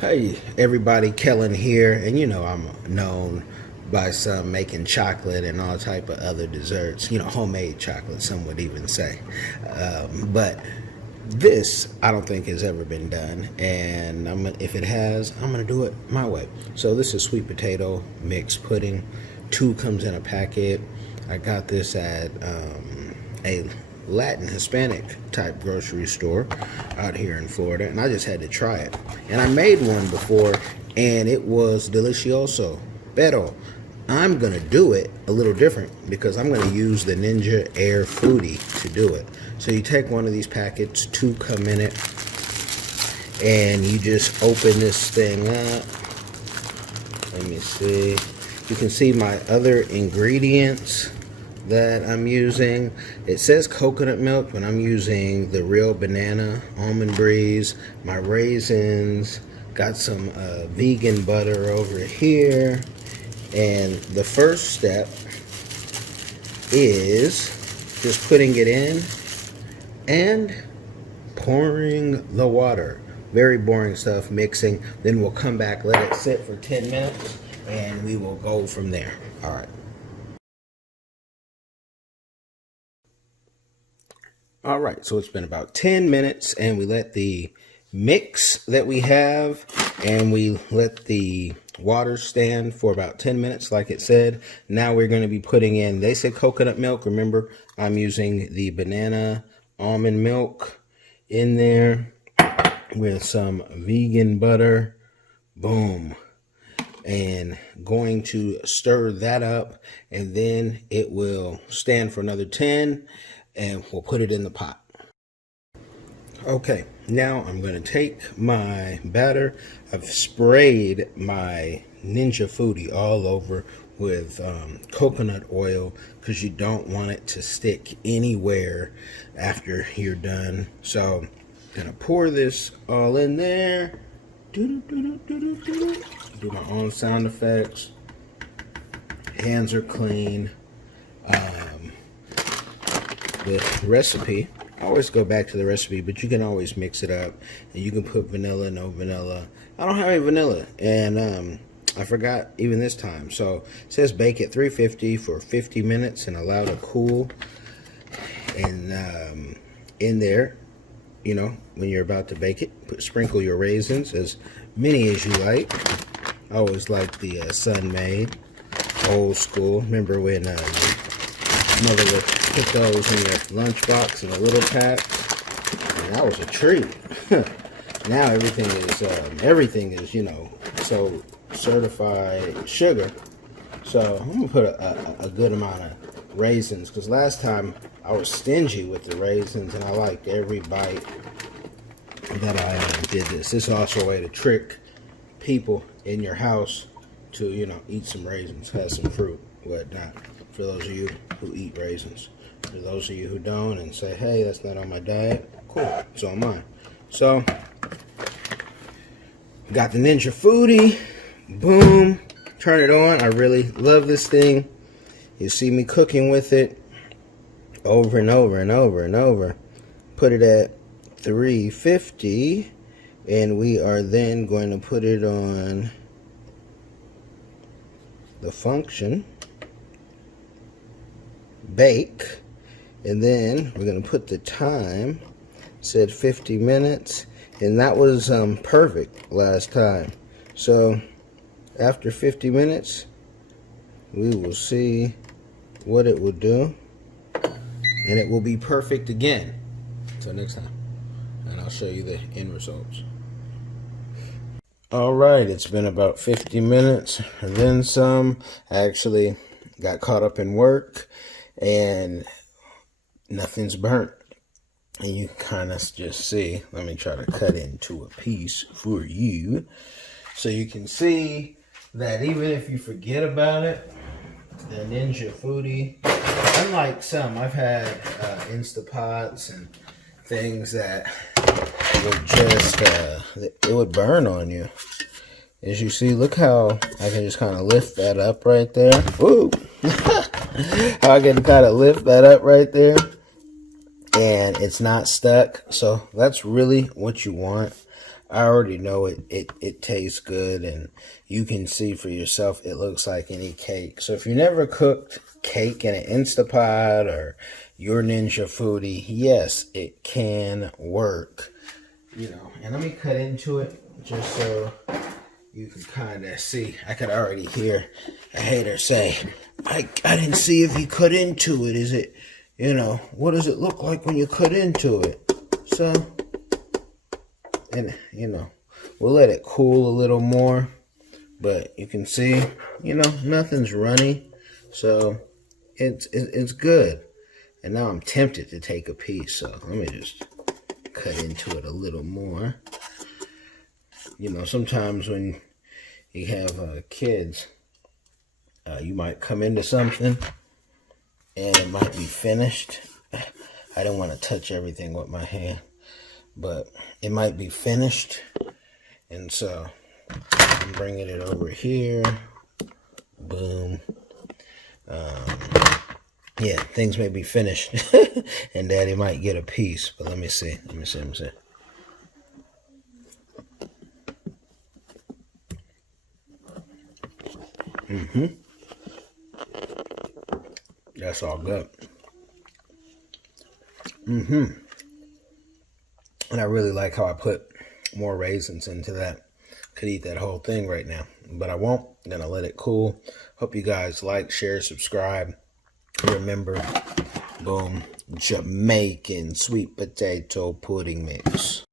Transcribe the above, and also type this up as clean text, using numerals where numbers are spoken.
Hey everybody, Kellen here, and you know I'm known by some making chocolate and all type of other desserts, homemade chocolate, some would even say. But this I don't think has ever been done, and if it has, I'm gonna do it my way. So this is sweet potato mixed pudding. 2 comes in a packet. I got this at a Latin Hispanic type grocery store out here in Florida, and I just had to try it. And I made one before and it was delicioso, pero I'm gonna do it a little different because I'm gonna use the Ninja Foodie to do it. So you take one of these packets, 2 come in it, and you just open this thing up. Let me see. You can see my other ingredients that I'm using. It says coconut milk, but I'm using the real banana, almond breeze, my raisins, got some vegan butter over here. And the first step is just putting it in and pouring the water. Very boring stuff, mixing. Then we'll come back, let it sit for 10 minutes, and we will go from there. All right. All right, so it's been about 10 minutes, and we let the mix that we have, and we let the water stand for about 10 minutes, like it said. Now we're going to be putting in, they said coconut milk. Remember, I'm using the banana almond milk in there with some vegan butter. Boom. And going to stir that up, and then it will stand for another 10, and we'll put it in the pot. Okay, now I'm going to take my batter. I've sprayed my Ninja Foodie all over with coconut oil because you don't want it to stick anywhere after you're done. So I'm going to pour this all in there. Do my own sound effects. Hands are clean. The recipe, I always go back to the recipe, but you can always mix it up, and you can put vanilla, no vanilla. I don't have any vanilla, and I forgot even this time. So it says bake at 350 for 50 minutes and allow to cool. And in there, when you're about to bake it, sprinkle your raisins, as many as you like. I always like the sun-made, old school. Remember when mother would put those in your lunchbox in a little pack? And that was a treat. Now everything is so certified sugar. So I'm gonna put a good amount of raisins, because last time I was stingy with the raisins and I liked every bite that I did this. This is also a way to trick people in your house to eat some raisins, have some fruit, whatnot. For those of you who eat raisins. For those of you who don't and say, hey, that's not on my diet, cool, it's on mine. So, got the Ninja Foodie, boom, turn it on. I really love this thing. You see me cooking with it over and over and over and over. Put it at 350, and we are then going to put it on the function, bake, and then we're going to put the time. Said 50 minutes, and that was perfect last time. So after 50 minutes we will see what it will do, and it will be perfect again. Until next time, and I'll show you the end results. Alright, it's been about 50 minutes and then some. I actually got caught up in work and nothing's burnt, and you kind of just see. Let me try to cut into a piece for you so you can see that even if you forget about it, the Ninja Foodie, unlike some, I've had Instapots and things that would just it would burn on you. As you see, look how I can just kind of lift that up right there. Ooh. How I can kind of lift that up right there, and it's not stuck. So that's really what you want. I already know it tastes good, and you can see for yourself it looks like any cake. So if you never cooked cake in an Instapot or your Ninja Foodie, yes, it can work. You know, and let me cut into it just so you can kind of see. I could already hear a hater say, I didn't see if you cut into it. Is it, you know, what does it look like when you cut into it? So, and, you know, we'll let it cool a little more. But you can see, you know, nothing's runny. So, it's good. And now I'm tempted to take a piece. So, let me just cut into it a little more. You know, sometimes when you have kids, you might come into something and it might be finished. I don't want to touch everything with my hand, but it might be finished. And so I'm bringing it over here. Boom. Yeah, things may be finished and Daddy might get a piece, but let me see. That's all good. And I really like how I put more raisins into that. Could eat that whole thing right now, but I won't. I'm gonna let it cool. Hope you guys like, share, subscribe. Remember, boom, Jamaican sweet potato pudding mix.